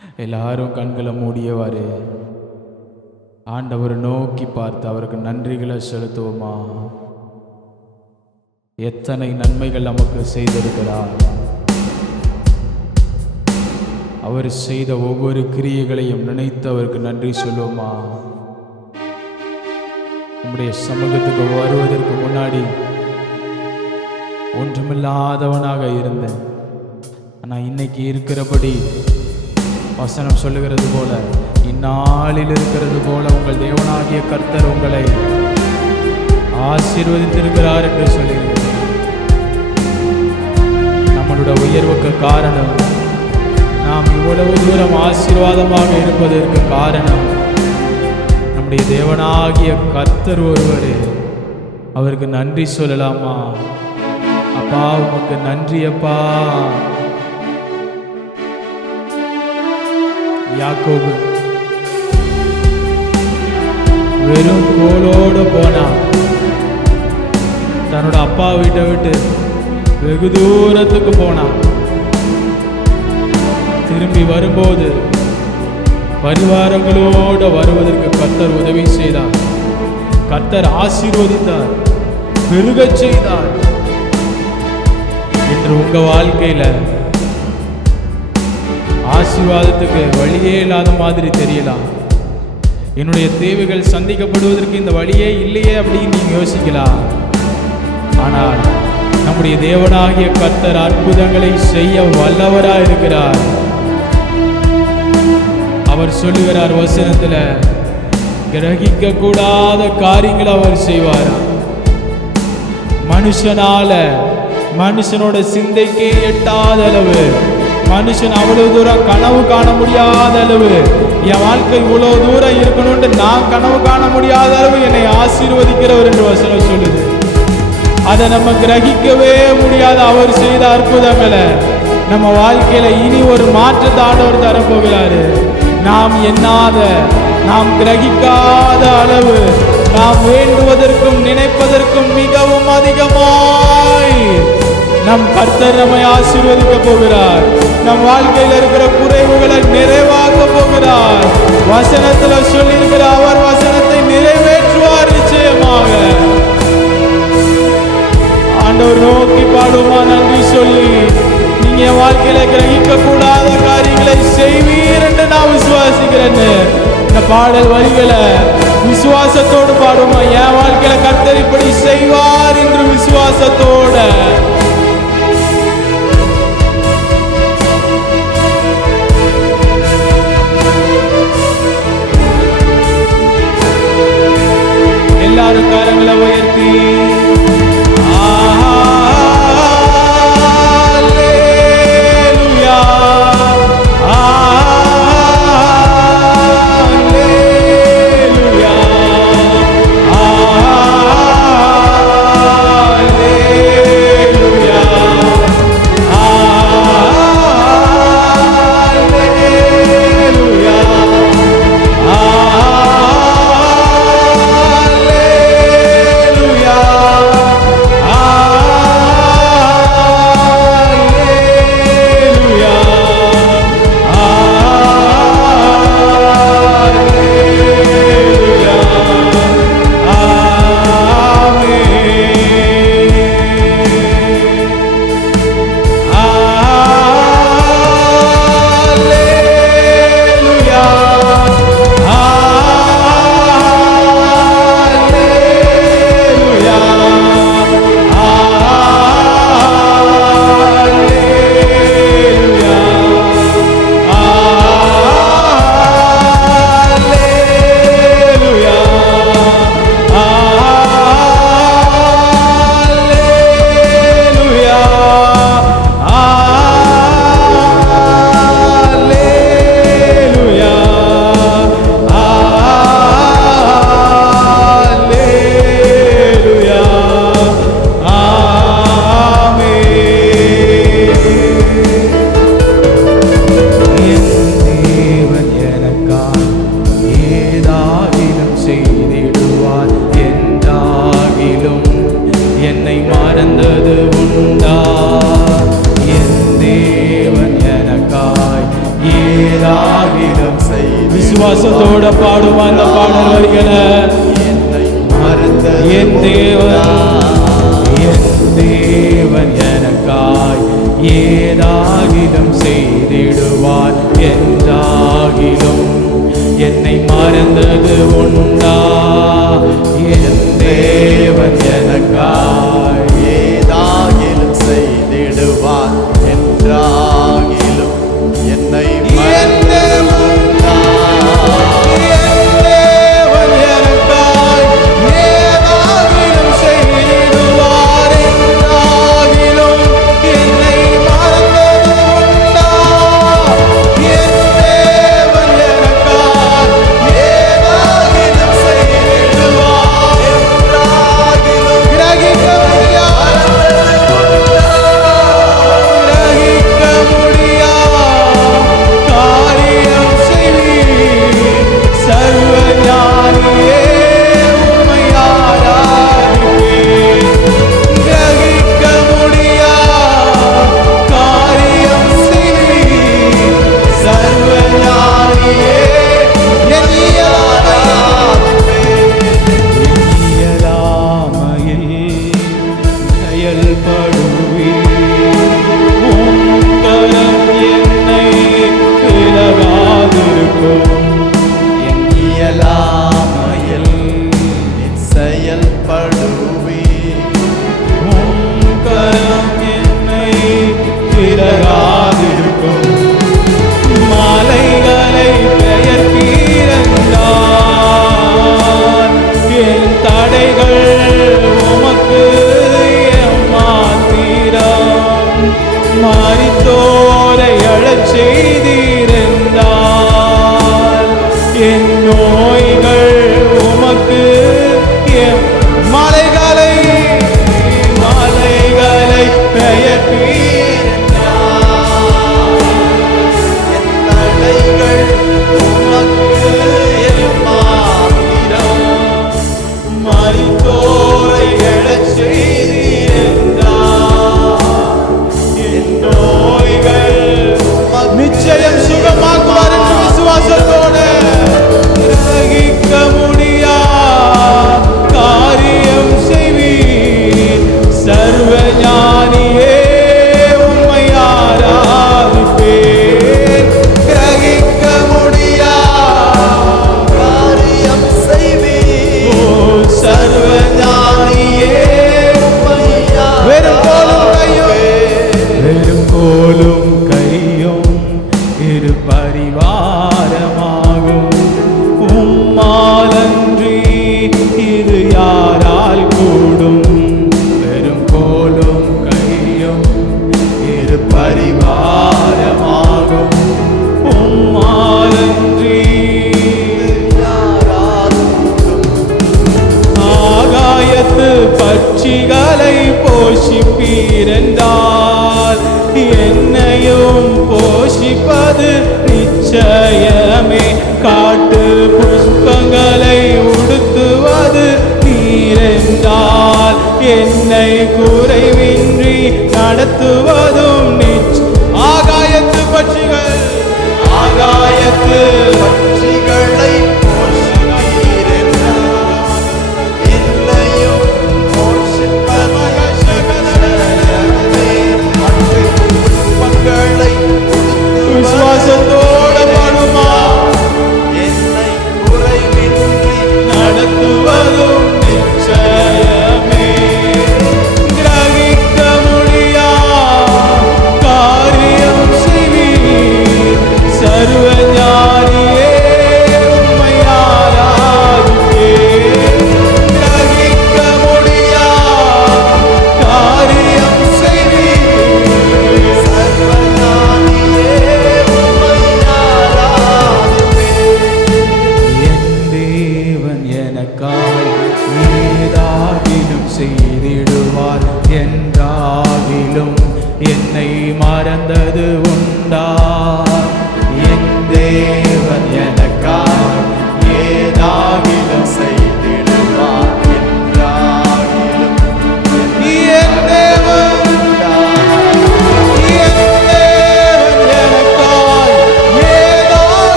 எல்லாரும் கண்களை மூடியவாறு ஆண்டவர் நோக்கி பார்த்து அவருக்கு நன்றிகளை செலுத்துவோமா? எத்தனை நன்மைகள் நமக்கு செய்திருக்கிறார். அவர் செய்த ஒவ்வொரு கிரியைகளையும் நினைத்து அவருக்கு நன்றி சொல்லுவோமா? நம்முடைய சமூகத்துக்கு வருவதற்கு முன்னாடி ஒன்றுமில்லாதவனாக இருந்தேன். ஆனால் இன்னைக்கு இருக்கிறபடி வசனம் சொல்லுகிறது போல, இந்நாளில் இருக்கிறது போல உங்கள் தேவனாகிய கர்த்தர் உங்களை ஆசீர்வதித்திருக்கிறார் என்று சொல்லுகிறது. நம்மளுடைய உயர்வுக்கு காரணம், நாம் இவ்வளவு தூரம் ஆசீர்வாதமாக இருப்பதற்கு காரணம் நம்முடைய தேவனாகிய கர்த்தர் ஒருவரே. அவருக்கு நன்றி சொல்லலாமா? அப்பா உமக்கு நன்றி அப்பா. யாக்கோபு வெறும் கோலோடு போனான். தன்னோட அப்பா வீட்டை விட்டு வெகு தூரத்துக்கு போனான். திரும்பி வரும்போது பரிவாரங்களோடு வருவதற்கு கர்த்தர் உதவி செய்தார். கர்த்தர் ஆசீர்வதித்தார், பெருகச் செய்தார். இன்று உங்க வாழ்க்கையில ஆசீர்வாதத்துக்கு வழியே இல்லாத மாதிரி தெரியலாம். என்னுடைய தேவைகள் சந்திக்கப்படுவதற்கு இந்த வழியே இல்லையே அப்படின்னு நீங்க யோசிக்கலாம். ஆனால் நம்முடைய தேவனாகிய கர்த்தர் அற்புதங்களை செய்ய வல்லவராய் இருக்கிறார். அவர் சொல்லுகிறார் வசனத்துல, கிரகிக்க கூடாத காரியங்களை அவர் செய்வார். மனுஷனோட சிந்தைக்கே எட்டாத அளவு, மனுஷன் அவ்வளவு தூரம் கனவு காண முடியாத அளவு, என் வாழ்க்கை இவ்வளவு தூரம் இருக்கணும்னு நான் கனவு காண முடியாத அளவு என்னை ஆசீர்வதிக்கிறவர் என்று வசனம் சொல்லுது. அதை நம்ம கிரகிக்கவே முடியாத அவர் செய்த அற்புதங்களை நம்ம வாழ்க்கையில இனி ஒரு மாற்றத்தை ஆண்டவர் தரப்போகிறாரு. நாம் எண்ணாத, நாம் கிரகிக்காத அளவு, நாம் வேண்டுவதற்கும் நினைப்பதற்கும் மிகவும் அதிகமாய் நம் கர்த்தர் நம்மை ஆசீர்வதிக்க போகிறார். நம் வாழ்க்கையில் இருக்கிற குறைவுகளை நிறைவாக்க போகிறார். வசனத்துல சொல்லியிருக்கிற அவர் வசனத்தை நிறைவேற்றுவார் நிச்சயமாக. ஆண்டவர் நோக்கி பாடுமா நன்றி சொல்லி, நீங்க வாழ்க்கையில கிரகிக்க கூடாத காரியங்களை செய்வீர் என்று நான் விசுவாசிக்கிறேன். இந்த பாடல் வரிகளை விசுவாசத்தோடு பாடுமா. என் வாழ்க்கையில கர்த்தர் இப்படி செய்வார் என்று விசுவாசத்தோட எல்லாரும் கரங்களை உயர்த்தி ஏதாகிலும் விசுவாசத்தோட பாடுமா அந்த பாடல் வரிகளை. என் தேவன் எனக்காய் ஏதாகிலும் செய்திடுவார். என்றாகிலும் என்னை மறந்தது உண்டா? என் தேவன் எனக்காய் ஏதாகிலும் செய்திடுவார். என்றாகிலும் என்னை மறந்தது உண்டா? என்னை குறைவின்றி நடத்துவதும் ஆகாயத்து பட்சிகள் ஆகாயத்து பட்சிகளை விசுவாசத்தோட பாடுமா என்னை குறைவின்றி நடத்துவதும் நிச்சயமே. கிரகிக்க முடியா காரியம் செய்வீர் சர்வ ஞானி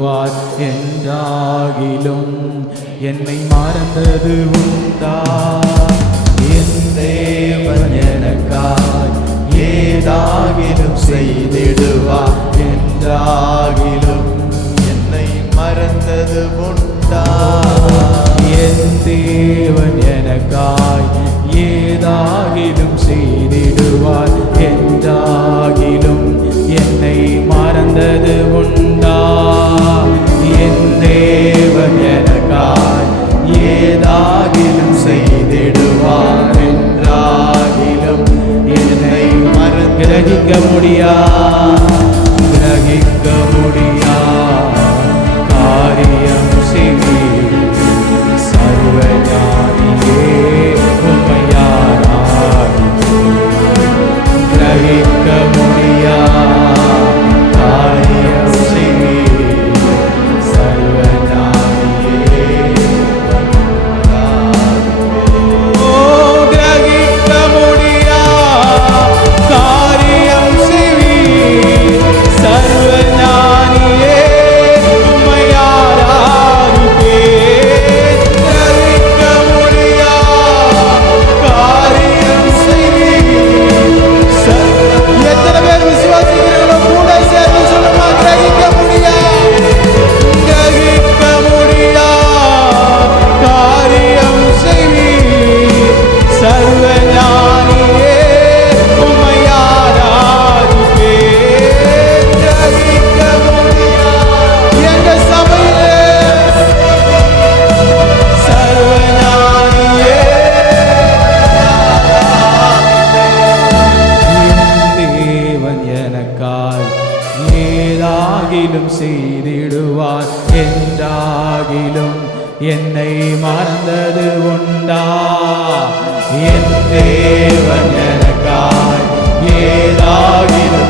செய்திடுவார் என்றாகிலும் என்னை மறந்தது உண்டா? என் தேவன் எனக்காய் ஏதாகிலும் செய்திடுவார் என்றாகிலும் என்னை மறந்தது உண்டா? என் தேவன் எனக்காய் ஏதாகிலும் செய்திடுவார் என்றாகிலும் என்னை மறந்தது உண்டா? என் தேவன் எனக்காய் ஏதாகிலும் செய்திடுவார் என்றாகிலும் என்னை கிரகிக்க முடியா காரியம் செய்வீர் சர்வஞானியே உம்மையாராய். கிரகிக்க முடியா காரியம் செய்வீர் சர்வஞானியே. ஓ கிரகிக்க முடியா காரியம் செய்வீர் சர்வஞானியே உம்மையாராதிப்பேன். கிரகிக்க முடியா காரியம் செய்வீர். எத்தனை பேர் விசுவாசிக்கிறீர்களோ கூட சேர்ந்து சொல்லுமா? கிரகிக்க முடியா காரியம் செய்வீர் சர்வஞானியே உம்மையாராதிப்பேன். கிரகிக்க முடியா எங்க சபையிலே சர்வஞானியே. என் தேவன் எனக்காய் ஏதாகிலும் செய்திடுவார் என்றாகிலும் என்னை மறந்தது உண்டா? என் தேவன் எனக்காய் ஏதாகிலும்